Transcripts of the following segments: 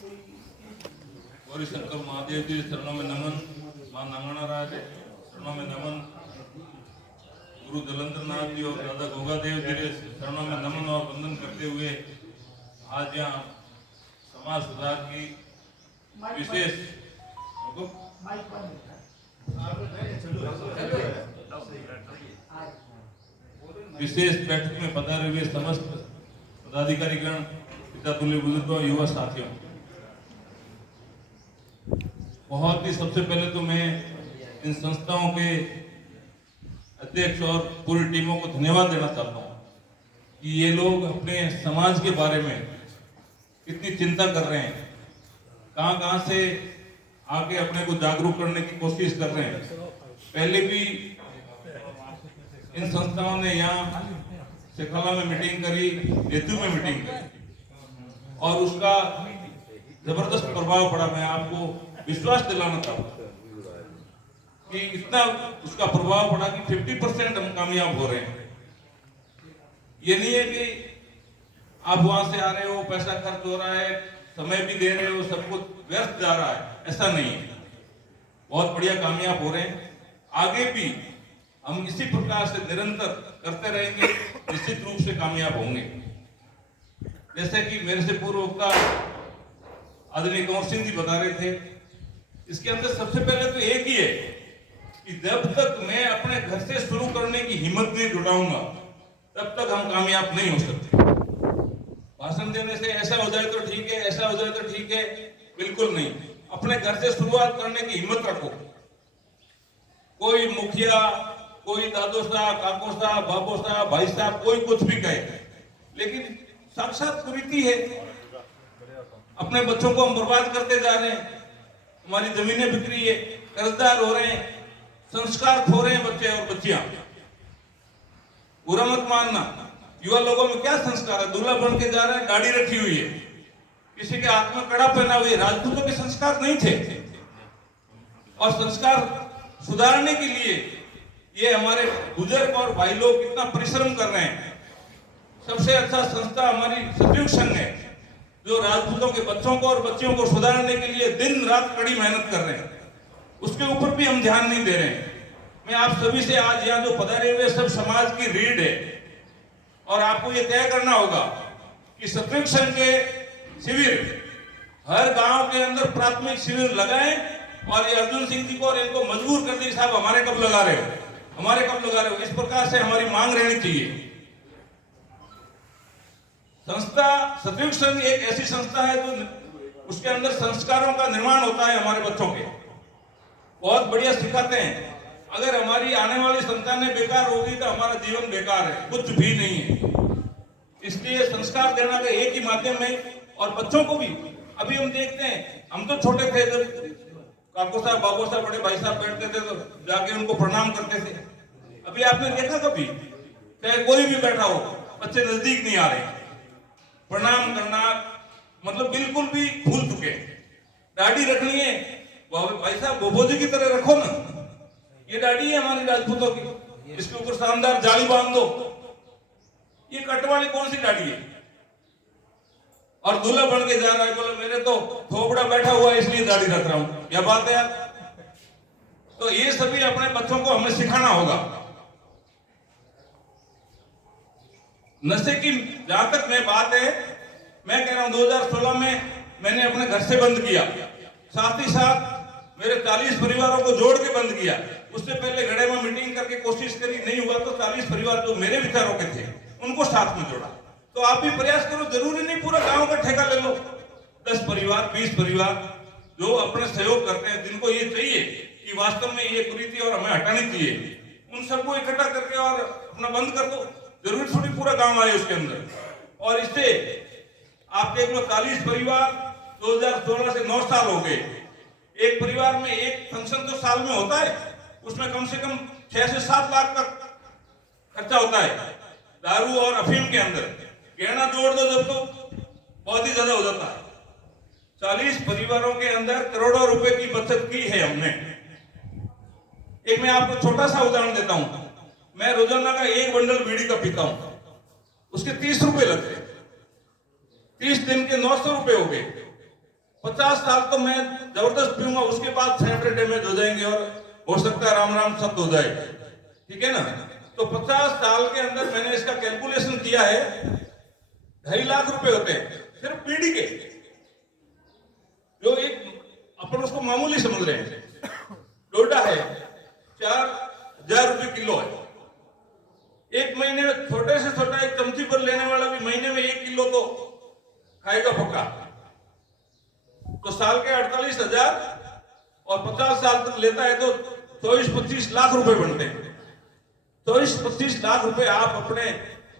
गौरी शंकर महादेव जी शरणों में नमन, मां नांगणा राज शरणों में नमन, गुरु जलंधर नाथ जी और दादा गोगा देव जी के शरणों में नमन और वंदन करते हुए आज यहाँ समाज सुधार की विशेष बैठक में पधारे हुए समस्त पदाधिकारीगण, पिता तुल्य बुजुर्गों, युवा साथियों, बहुत ही सबसे पहले तो मैं इन संस्थाओं के अध्यक्ष और पूरी टीमों को धन्यवाद देना चाहता हूँ कि ये लोग अपने समाज के बारे में कितनी चिंता कर रहे हैं, कहाँ से आके अपने को जागरूक करने की कोशिश कर रहे हैं। पहले भी इन संस्थाओं ने यहाँ सिखाला में मीटिंग करी, नेतू में मीटिंग करी और उसका जबरदस्त प्रभाव पड़ा। मैं आपको विश्वास दिलाना चाहूँगा कि इतना उसका प्रभाव पड़ा कि 50% हम कामयाब हो रहे हैं। ये नहीं है कि आप वहां से आ रहे हो, पैसा खर्च हो रहा है, समय भी दे रहे हो, सब कुछ व्यर्थ जा रहा है, ऐसा नहीं है। बहुत बढ़िया कामयाब हो रहे हैं। आगे भी हम इसी प्रकार से निरंतर करते रहेंगे, निश्चित रूप से कामयाब होंगे। जैसे कि मेरे से पूर्व वक्ता आदरणीय कंवर सिंह जी बता रहे थे, इसके अंदर सबसे पहले तो एक ही है कि जब तक मैं अपने घर से शुरू करने की हिम्मत नहीं जुटाऊंगा तब तक हम कामयाब नहीं हो सकते। भाषण देने से ऐसा हो जाए तो ठीक है, ऐसा हो जाए तो ठीक है, बिल्कुल नहीं। अपने घर से शुरुआत करने की हिम्मत रखो। कोई मुखिया, कोई दादो साहब, काको साहब, बाबो साहब, भाई साहब, कोई कुछ भी कहे, लेकिन साक्षात कुरीति है। अपने बच्चों को हम बर्बाद करते जा रहे हैं, हमारी जमीनें बिक रही है, कर्जदार हो रहे हैं, संस्कार खो रहे हैं बच्चे और बच्चियां। बुरा मत मानना, युवा लोगों में क्या संस्कार है? दूल्हा बन के जा रहे हैं, गाड़ी रखी हुई है, किसी के हाथ में कड़ा पहना हुआ है। राजपूतों के संस्कार नहीं थे। और संस्कार सुधारने के लिए ये हमारे बुजुर्ग और भाई लोग कितना परिश्रम कर रहे हैं। सबसे अच्छा संस्था हमारी सतयुग संघ है, जो राजपूतों के बच्चों को और बच्चियों को सुधारने के लिए दिन रात कड़ी मेहनत कर रहे हैं। उसके ऊपर भी हम ध्यान नहीं दे रहे हैं। मैं आप सभी से आज यहाँ जो पधारे हुए सब समाज की रीढ़ है, और आपको ये तय करना होगा कि सतयुग संघ के शिविर हर गांव के अंदर प्राथमिक शिविर लगाएं। और ये अर्जुन सिंह जी को और इनको मजबूर कर दी, साहब हमारे कब लगा रहे हो, हमारे कब लगा रहे हो, इस प्रकार से हमारी मांग रहनी चाहिए। संस्था सतयुग संघ एक ऐसी संस्था है जो उसके अंदर संस्कारों का निर्माण होता है। हमारे बच्चों के बहुत बढ़िया सिखाते हैं। अगर हमारी आने वाली संतानें बेकार होगी तो हमारा जीवन बेकार है, कुछ भी नहीं है। इसलिए संस्कार देना का एक ही माध्यम है। और बच्चों को भी अभी हम देखते हैं, हम तो छोटे थे जब काको साहब, बाबू साहब, बड़े भाई साहब बैठते थे तो जाके उनको प्रणाम करते थे। अभी आपने देखा कभी, चाहे कोई भी बैठा हो, बच्चे नजदीक नहीं आ रहे। प्रणाम करना मतलब बिल्कुल भी भूल चुके। दाढ़ी रखनी है, भाई साहब बोबो जी की तरह रखो ना। ये दाढ़ी है हमारी राजपूतों की, इसके ऊपर शानदार जाली बांध दो। ये कट वाली कौन सी दाढ़ी है? और दूल्हा बन के जा रहा है, बोले मेरे तो थोबड़ा बैठा हुआ है इसलिए दाढ़ी रख रहा हूं। क्या बात है यार? तो ये सभी अपने बच्चों को हमें सिखाना होगा। नशे की जहां तक मैं बात है, मैं कह रहा हूं 2016 में मैंने अपने घर से बंद किया, साथ ही साथ मेरे 40 परिवारों को जोड़ के बंद किया। उससे पहले गड़े में मीटिंग करके कोशिश करी, नहीं हुआ तो 40 परिवार जो मेरे विचारों के थे उनको साथ में जोड़ा। तो आप भी प्रयास करो, जरूरी नहीं पूरा गांव का ठेका ले लो। 10 परिवार, 20 परिवार जो अपने सहयोग करते हैं, जिनको ये चाहिए कि वास्तव में ये कुरीति और हमें हटानी चाहिए, उन सबको इकट्ठा करके और अपना बंद कर दो। जरूरी थोड़ी पूरा गांव आए उसके अंदर। और इससे आप देख लो, 40 परिवार 2016 से 9 साल हो गए। एक परिवार में एक फंक्शन तो साल में होता है, उसमें कम से कम 6 से 7 लाख का खर्चा होता है दारू और अफीम के अंदर। गहना जोड़ दो जब तो बहुत ही ज्यादा हो जाता है। 40 परिवारों के अंदर करोड़ों रुपए की बचत की है हमने। एक मैं आपको छोटा सा उदाहरण देता हूं। मैं रोजाना का एक बंडल बीड़ी का पीता हूं, उसके 30 रुपए लगते हैं। 30 दिन के 900 रुपए हो गए। 50 साल तो मैं जबरदस्त पीऊंगा, उसके बाद फेफड़े डैमेज हो जाएंगे और हो सकता है राम राम सत्य हो जाए, ठीक है ना। तो 50 साल के अंदर मैंने इसका कैलकुलेशन किया है, 2.5 लाख रुपए होते हैं सिर्फ बीड़ी के, जो एक अपन उसको मामूली समझ रहे हैं। डोडा है 4,000 रुपए किलो है। एक महीने में छोटे से छोटा एक चमची पर लेने वाला भी महीने में 1 किलो तो खाएगा पक्का। तो साल के 48,000 और 50 साल तक लेता है तो 24-25 लाख रुपए बनते हैं। 24-25 लाख रुपए आप अपने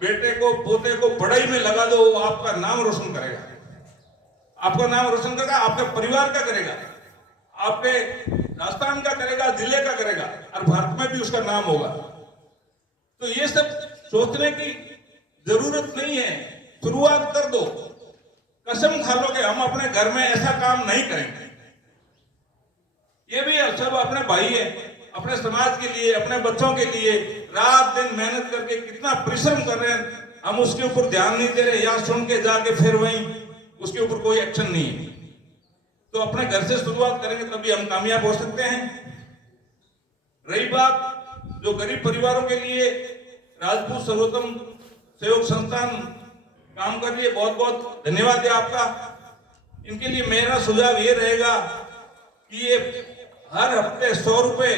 बेटे को पोते को पढ़ाई में लगा दो, वो आपका नाम रोशन करेगा, आपका नाम रोशन करेगा, आपके परिवार का करेगा, आपके राजस्थान का करेगा, जिले का करेगा, और भारत में भी उसका नाम होगा। तो ये सब सोचने की जरूरत नहीं है, शुरुआत कर दो। कसम खा लो कि हम अपने घर में ऐसा काम नहीं करेंगे। ये भी सब अपने भाई है, अपने समाज के लिए, अपने बच्चों के लिए रात दिन मेहनत करके कितना परिश्रम कर रहे हैं, हम उसके ऊपर ध्यान नहीं दे रहे, या सुन के जाके फिर वहीं उसके ऊपर कोई एक्शन नहीं है। तो अपने घर से शुरुआत करेंगे तभी हम कामयाब हो सकते हैं। रही बात जो गरीब परिवारों के लिए राजपूत सर्वोत्तम सहयोग संस्थान काम कर रही है, बहुत बहुत धन्यवाद है आपका। इनके लिए मेरा सुझाव ये रहेगा कि ये हर हफ्ते 100 रुपए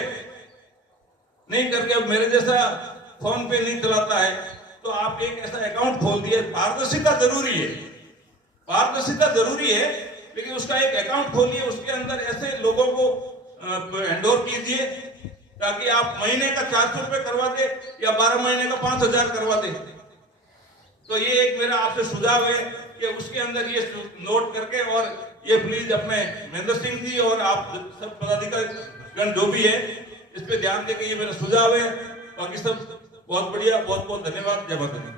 नहीं करके, अब मेरे जैसा फोन पे नहीं चलाता है तो आप एक ऐसा अकाउंट खोल दिए। पारदर्शिता जरूरी है, पारदर्शिता जरूरी है, लेकिन उसका एक अकाउंट खोलिए, उसके अंदर ऐसे लोगों को एंडोर कीजिए ताकि आप महीने का 400 रुपए करवा दे या 12 महीने का 5,000 करवा दे। तो ये एक मेरा आपसे सुझाव है कि उसके अंदर ये नोट करके, और ये प्लीज अपने महेंद्र सिंह जी और आप सब पदाधिकारी जो भी है इस पे ध्यान देके, ये मेरा सुझाव है। बाकी सब बहुत बढ़िया, बहुत बहुत धन्यवाद। जय माता दी।